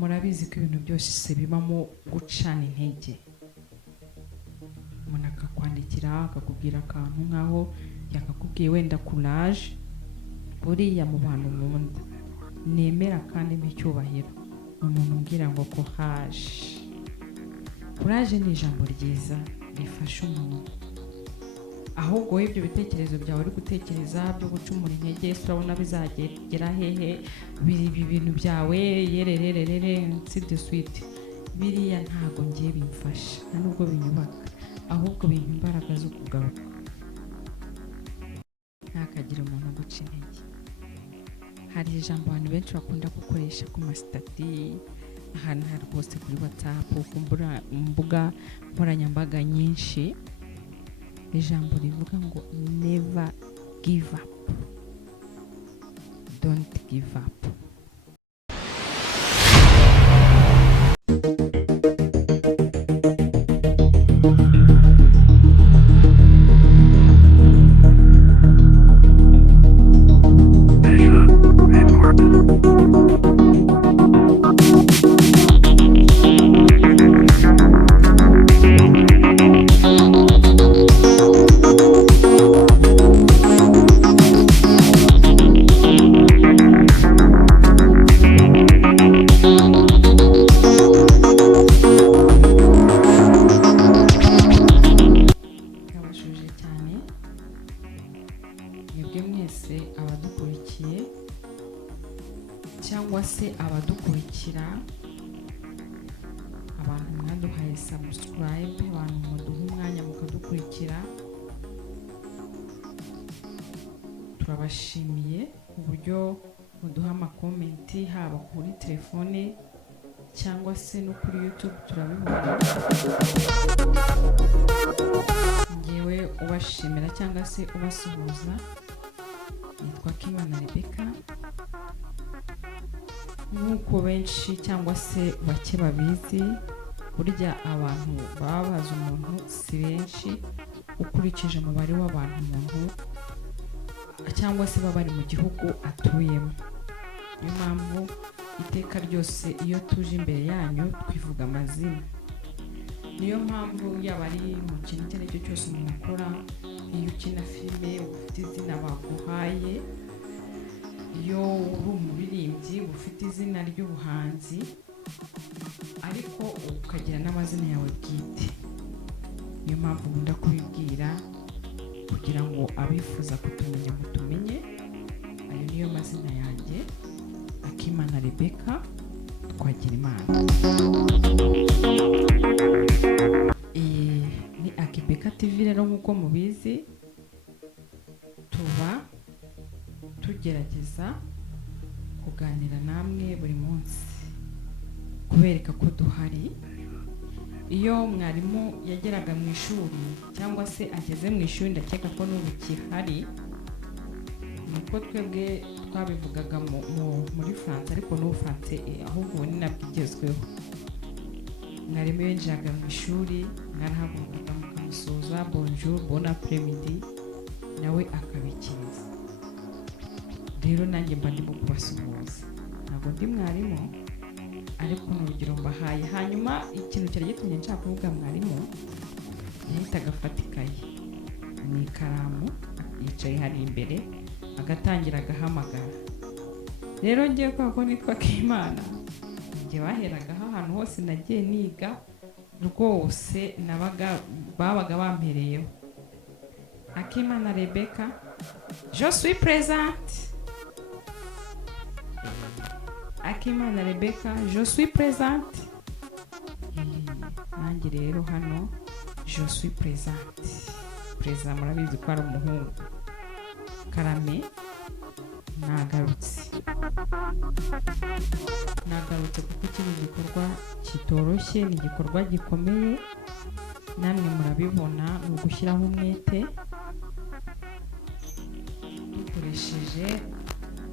murabizi ko ibintu byose bibamo gucana intege. Umuntu akakwandikira akakubwira akantu nkaho yakakubwiye wenda courage, buriya mu bantu nkunda nemera kandi mpicyubahiro umuntu umbwira ngo courage ni ijambo ryiza rifasha umuntu. Ahubwo ibyo bitekerezo byawe uri gutekereza byo gucumura intege, urabona bizagera hehe, biri ibintu byawe yerererere si de suite, biriya ntago ngiye bimfasha nubwo binyubaka, ahubwo bimpa imbaraga zo kugaruka. Ntakagira umuntu guca intege. Hari ijambo abantu benshi bakunda gukoresha ku masitati, ahantu hari rwose kuri WhatsApp, ku mbuga nkoranyambaga nyinshi, ijambo rivuga ngo never give up, don't give up. Abadukurikiye cyangwa se abadukurikira, abantu mwaduhaye subscribe, abantu muduha umwanya mukadukurikira, turabashimiye uburyo muduha amakomenti haba kuri telefone cyangwa se no kuri YouTube turabibona. Ngewe ubashimira cyangwa se ubasuhuza nitwa Kimana Rebecca. Nk'uko benshi cyangwa se bake babizi, burya abantu baba bazi umuntu si benshi ukurikije umubare w'abantu umuntu cyangwa se baba bari mu gihugu atuyemo. Niyo mpamvu iteka ryose iyo tuje imbere yanyu twivuga amazina. Niyo mpamvu yaba ari mu kintu icyo ari cyo cyose umuntu akora, iyo ukina filime ufite izina baguhaye, iyo uri umuririmbyi ufite izina ry'ubuhanzi, ariko ukagira n'amazina yawe bwite. Niyo mpamvu nkunda kubibwira kugira ngo abifuza kutumenya mutumenye. Ayo niyo mazina yanjye, Akimana Rebecca Twagirimana. Ni Akibeka TV rero, nk'uko mubizi tuba tugerageza kuganira namwe buri munsi, kubereka ko duhari. Iyo mwarimu yageraga mu ishuri cyangwa se ageze mu ishuri, ndakeka ko n'ubu kihari, nuko twebwe twabivugaga muri France, ariko n'ubu France ahubwo ni nabwo igezweho. Mwarimu yinjiraga mu ishuri mwarahagurukaga mukamusuhuza bonjour, bon après-midi, nawe akabikiriza. Rero nanjye mba ndimo kubasuhuza, ntabwo ndi mwarimu ariko n'urugero mbahaye. Hanyuma ikintu cyari gitumye nshaka kuvuga mwarimu, yahitaga afata ikayi n'ikaramu, yicaye hari imbere, agatangira agahamagara. Rero ngiye ko nitwa Kimana, njye baheragaho ahantu hose nagiye niga rwose babaga bampereyeho Akimana Rebecca, je suis présente. Akimana Rebecca, je suis présente. Nanjye rero hano je suis présente. Présent murabizi ko ari umuhungu. Karame nagarutse kuko kino gikorwa kitoroshye, ni igikorwa gikomeye, namwe murabibona, ni ugushyiraho umwete dukoresheje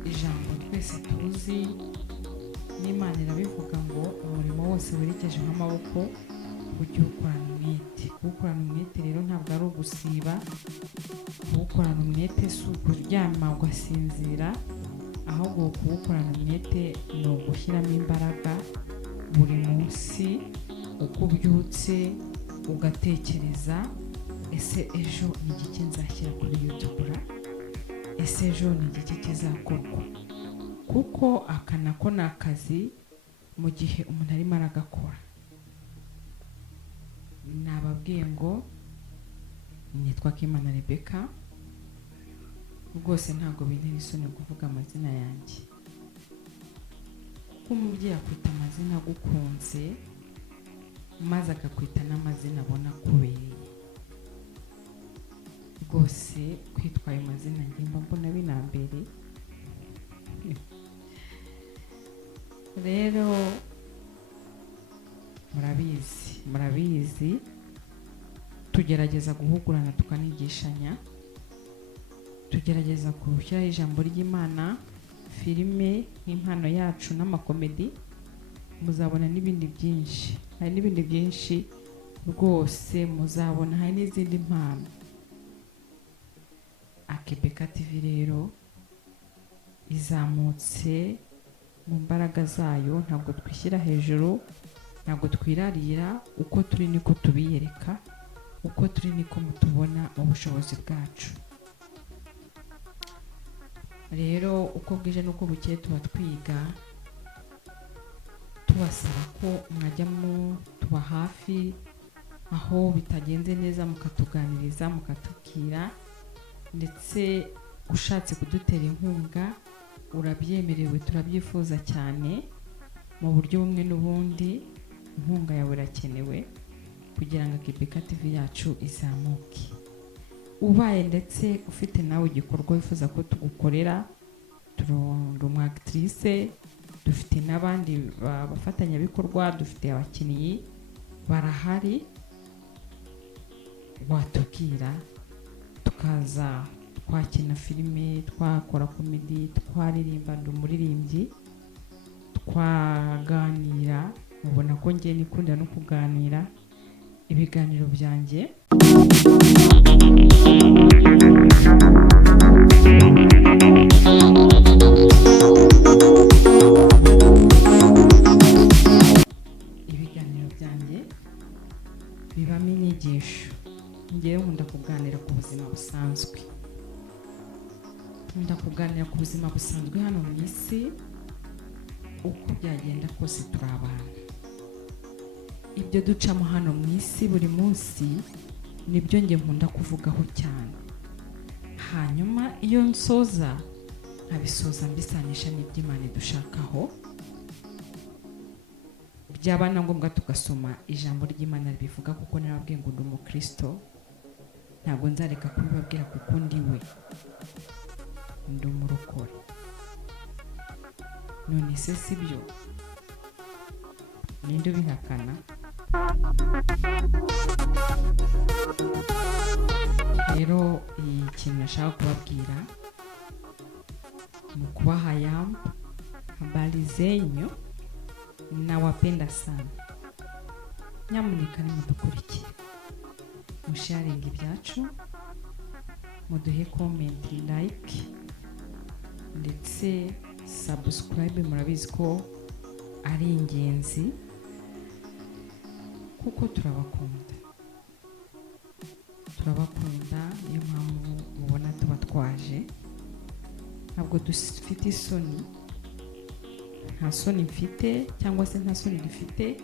ijambo twese tuzi. N'Imana irabivuga ngo umurimo wose werekeje nk'amaboko ujye ukorana umwete. Kuwukorana umwete rero ntabwo ari ugusiba, kuwukorana umwete si ukuryama ugasinzira, ahubwo kuwukorana umwete ni ugushyiramo imbaraga buri munsi uko ubyutse ugatekereza, ese ejo ni iki nzashyira kuri YouTube, ese ejo ni iki kizakorwa, kuko aka nako ni akazi mu gihe umuntu arimo aragakora. Nababwiye ngo nitwa Kimana Rebecca, rwose ntabwo bintera isoni kuvuga amazina yanjye, kuko umubyeyi akwita amazina agukunze maze akakwita n'amazina abona kubereye. Rwose kwitwa ayo mazina ngimba mbona binambere. Rero murabizi tugerageza guhugurana tukanigishanya, tugerageza gushyiraho ijambo ry'Imana, filime nk'impano yacu n'amakomedi, muzabona n'ibindi byinshi, hari n'ibindi byinshi rwose muzabona, hari n'izindi mpano. Akebeka TV rero izamutse mu mbaraga zayo, ntabwo twishyira hejuru, ntabwo twirarira, uko turi niko tubiyereka, uko turi niko mutubona mu bushobozi bwacu. Rero uko bwije nuko bukeye tuba twiga, tubasaba ko mwajya tuba hafi, aho bitagenze neza mukatuganiriza, mukatubwira, ndetse ushatse kudutera inkunga urabyemerewe, turabyifuza cyane mu buryo bumwe n'ubundi. Inkunga yawe irakenewe kugira ngo Akebeka TV yacu izamuke. Ubaye ndetse ufite nawe igikorwa wifuza ko tugukorera, turi umwagitrise, dufite n'abandi bafatanyabikorwa, dufite abakinnyi barahari, watubwira tukaza twakina filime, twakora komedi, twaririmba, ndi umuririmbyi, twaganira. Mubona ko ngiye nikunda no kuganira. Ibiganiro byanjye bibamo inyigisho. Ngewe nkunda kuganira ku buzima busanzwe, nkunda kuganira ku buzima busanzwe hano mu isi, uko byagenda kose turi abantu. Ibyo ducamo hano mu isi buri munsi nibyo nge nkunda kuvugaho cyane. Hanyuma iyo nsoza nkabisoza mbisanisha n'iby'Imana idushakaho. Byaba na ngombwa tugasoma ijambo ry'Imana ribivuga, kuko narababwiye ngo ndi umukristo, ntabwo nzareka kubibabwira kuko ndiwe ndi umurokore. None se sibyo? Ninde ubihakana? Rero ikintu nashaka kubabwira ni kubaha habari zenyu, nawapenda sana. Nyamuneka nimudukurikire, musharinga ibyacu, muduhe comment, like, ndetse subscribe. Murabizi ko ari ingenzi, kuko turabakunda, niyo mpamvu mubona tuba twaje. Ntabwo dufite isoni, nta soni mfite cyangwa se nta soni dufite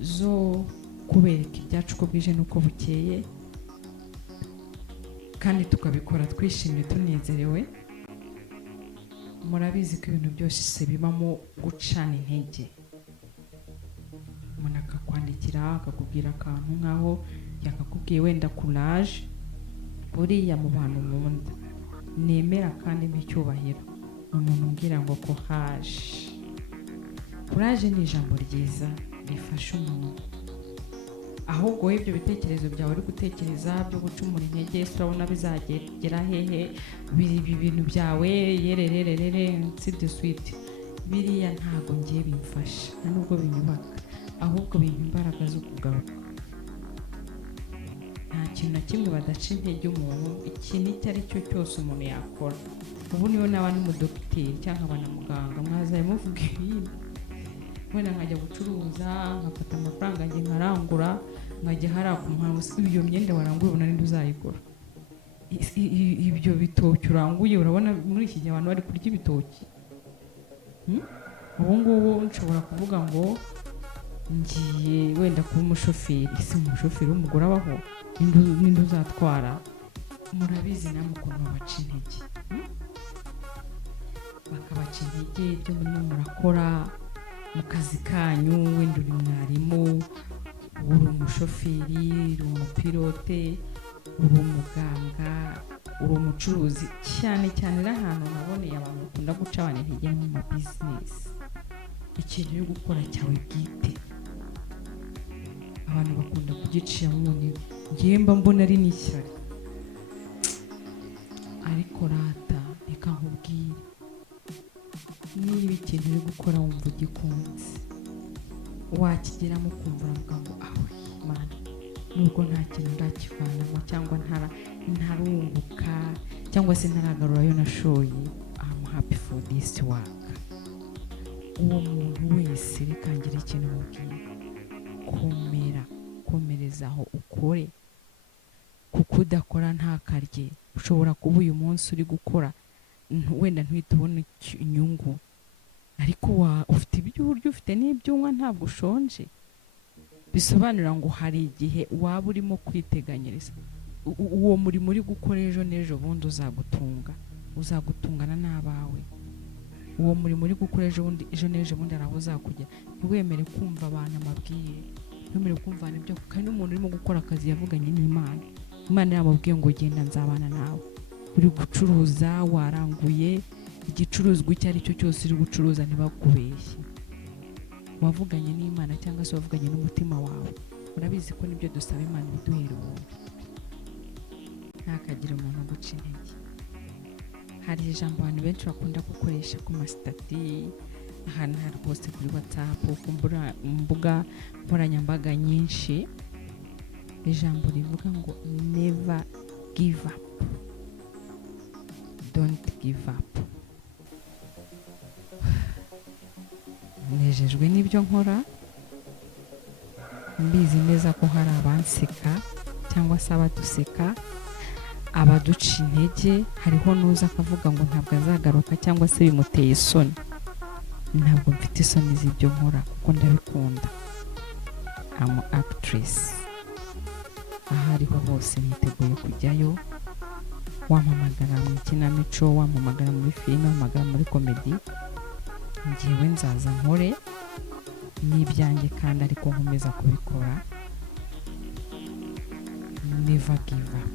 zo kubereka ibyacu uko bwije n'uko bukeye, kandi tukabikora twishimye tunezerewe. Murabizi ko ibintu byose bibamo gucana intege. Umuntu akakwandikira akakubwira akantu nkaho yakakubwiye wenda courage, buriya mu bantu nkunda nemera kandi n'icyubahiro umuntu umbwira ngo courage ni ijambo ryiza rifasha umuntu. Ahubwo ibyo bitekerezo byawe uri gutekereza byo gucumura intege, urabona bizagera hehe, biri ibintu byawe yerererere de suite, biriya ntabwo ngiye bimfasha, nubwo binyubaka, ahubwo bimpa imbaraga zo kugaruka. Nta kintu na kimwe badaca intege umuntu, ikintu icyo ari cyo cyose umuntu yakora. Ubu niyo naba n'umudokiteri cyangwa abanamuganga mwazaye muvuga ibintu, wenda nkajya gucuruza nkafata amafaranga njye nkarangura nkajya hariya ku muhanda iyo myenda waranguye ubona ninde uzayigura ibyo bitoki uranguye urabona muri iki gihe abantu bari kurya ibitoki ubu ngubu nshobora kuvuga ngo ngiye wenda kuba umushoferi ese umushoferi w'umugore abaho ninde uzatwara murabizi namwe ukuntu babaca intege bakabaca intege ibyo murimo murakora mu kazi kanyu wenda uri mwarimu uri umushoferi uri umupilote uri umuganga uri umucuruzi cyane cyane n'ahantu naboneye abantu bakunda guca abantu intege mu ma business ikintu uri gukora cyawe bwite abantu bakunda kugicira mu ntibo ngiye mba mbona ari n'ishyari ariko rata reka nkubwire niba ikintu uri gukora wumva ugikunze wakigeramo ukumva uravuga ngo awe mana nubwo nta kintu ndakivanamo cyangwa ntarunguka cyangwa se ntaragarurayo nashoye I'm happy for this work uwo muntu wese reka ngire ikintu mubwira komereza aho ukore kuko udakora ntakarye ushobora kuba uyu munsi uri gukora wenda ntuhite ubona inyungu ariko ufite ibyo urya ufite n'ibyo unywa ntabwo ushonje bisobanura ngo hari igihe waba urimo kwiteganyiriza uwo murimo uri gukora ejo n'ejo bundi uzagutungana n'abawe uwo murimo uri gukora ejo n'ejo bundi araho uzakujya ntiwemere kumva abantu amabwire ntiwemere kumva ibyo kandi n'umuntu urimo gukora akazi yavuganye n'Imana yamubwiye ngo genda nzabana nawe uri gucuruza waranguye igicuruzwa icyo ari cyo cyose uri gucuruza ntibakubeshye wavuganye n'Imana cyangwa se wavuganye n'umutima wawe urabizi ko nibyo dusaba Imana ibiduhera ubuntu ntakagira umuntu uguca intege hari ijambo abantu benshi bakunda gukoresha ku masitati ahantu hari hose kuri WhatsApp ku mbuga nkoranyambaga nyinshi ijambo rivuga ngo never give up don't give up nejejwe n'ibyo nkora mbizi neza ko hari abanseka cyangwa se abaduseka abaduca intege hariho nuza akavuga ngo ntabwo azagaruka cyangwa se bimuteye isoni ntabwo mfite isoni z'ibyo nkora kuko ndabikunda I'm actress aho ariho hose niteguye kujyayo wampamagara mu ikinamico wampamagara muri filime wampamagara muri komedi njyewe nzaza nkore n'ibyanjye kandi ariko nkomeza kubikora never give up